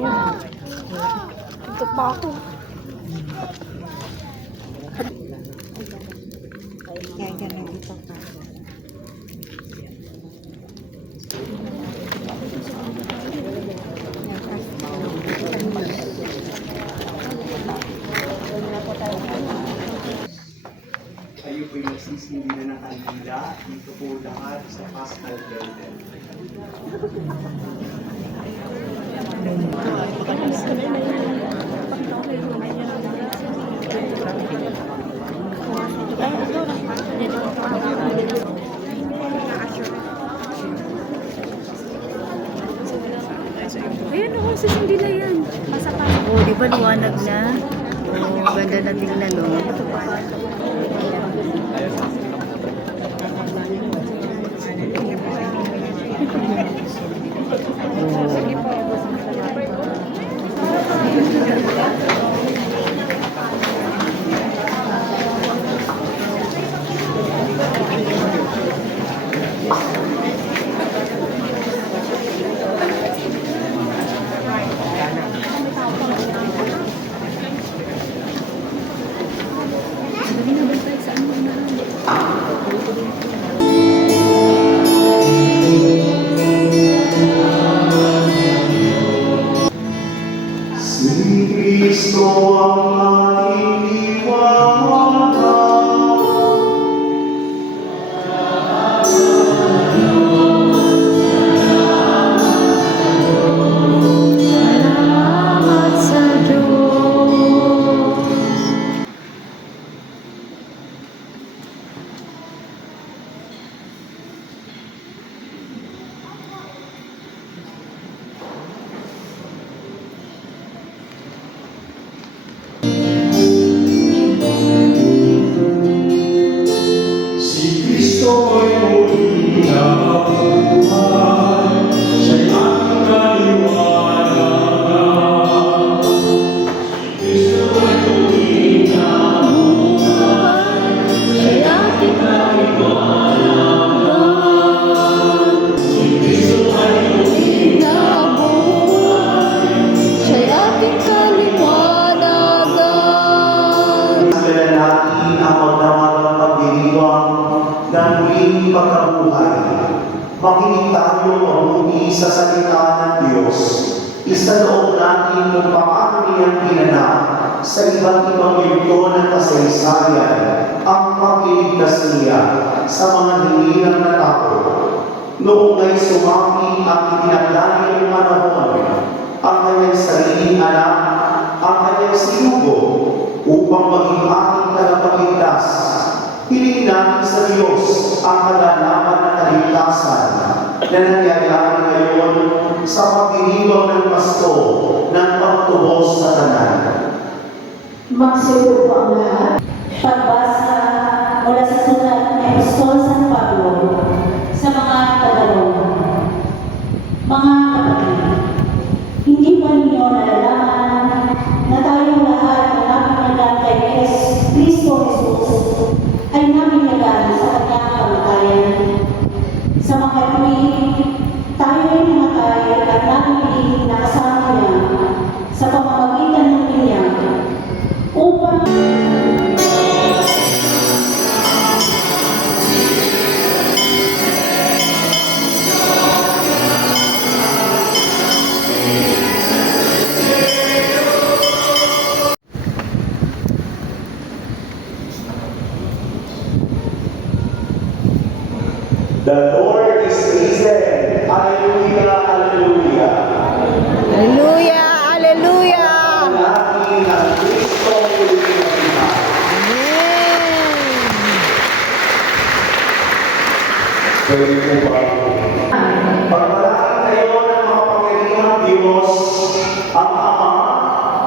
Ito pa ako. Kaya ganun dito ka. Kayo po'y nagsisindi na ng kandila, dito po lahat sa Paschal Garden. Ayan ako, susindi na yan. Oh, di ba liwanag na? Oh, ganda na tingnan, no? Si Kristo ang ating liwanag. Salamat sa Diyos. Si Kristo ay muling nabuhay, siya'y ating kaliwanagan. Si Kristo ay muling nabuhay, siya'y ating kaliwanagan. Si Kristo ay muling Nabuhay, siya'y ating kaliwanagan. Sila natin ang magdamagang pagdiriwang ng muling pagkabuhay. Makinig tayo mabuti sa salita ng Diyos. Isaloob natin kung paano niyang ginanap sa iba't ibang yugto ng kasaysayan ang pagliligtas niya sa mga hinirang na tao. Noong ay sumapit ang itinakda niyang panahon, ang kanyang sariling anak, ang kanyang sinugo, upang maging ating tagapagligtas. Hiling natin sa Diyos ang kalalaman ng kaligtasan na nangyayari ngayon sa pagdiriwang ng Pasko ng pagtubos sa tanan. Magsiupo ang lahat. Pagbasa mula sa sulat ng Apostol San Pablo sa mga Tagalog. Mga kapatid, hindi ba ninyo nalalaman na tayong lahat na naminyagan kay Kristo Jesus ay naminyagan sa kanyang kamatayan? Sa mga tuwing tayo ay namatay at namin na kasama niya sa pamamagitan ng binyag upang The Lord is risen. Hallelujah, hallelujah. Hallelujah! Hallelujah! Natin ang Kristo muling nabuhay. Amen! Pwede po ba? Pagmalaki kayo ng makapangyarihang Diyos, ang Ama,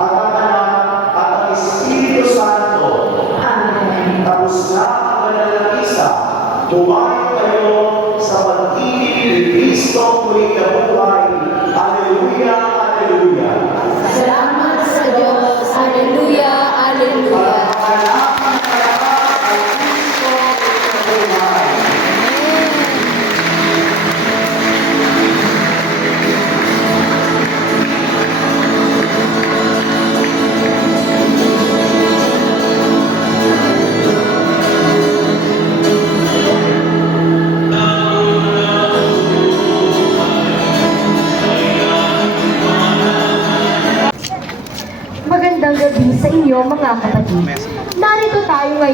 at ang Anak, at ang Espiritu Santo. Tapos na ang manalangisa, tumayo kayo sa pag-ibig ni Kristo muling nabuhay. Hallelujah, hallelujah. Salamat sa Diyos! Hallelujah! Hallelujah! Pagkakalaman ang Kristo muling nabuhay. Amen!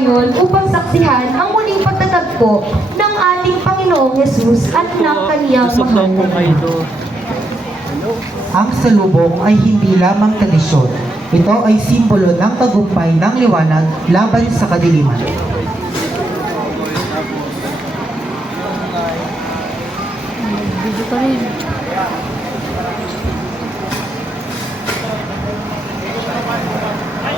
ngayon upang saksihan ang muling pagtatagpo ng ating Panginoong Yesus at ng kaniyang mahal. Ang salubong ay hindi lamang tradisyon. Ito ay simbolo ng tagumpay ng liwanag laban sa kadiliman. Video pa rin. Ay,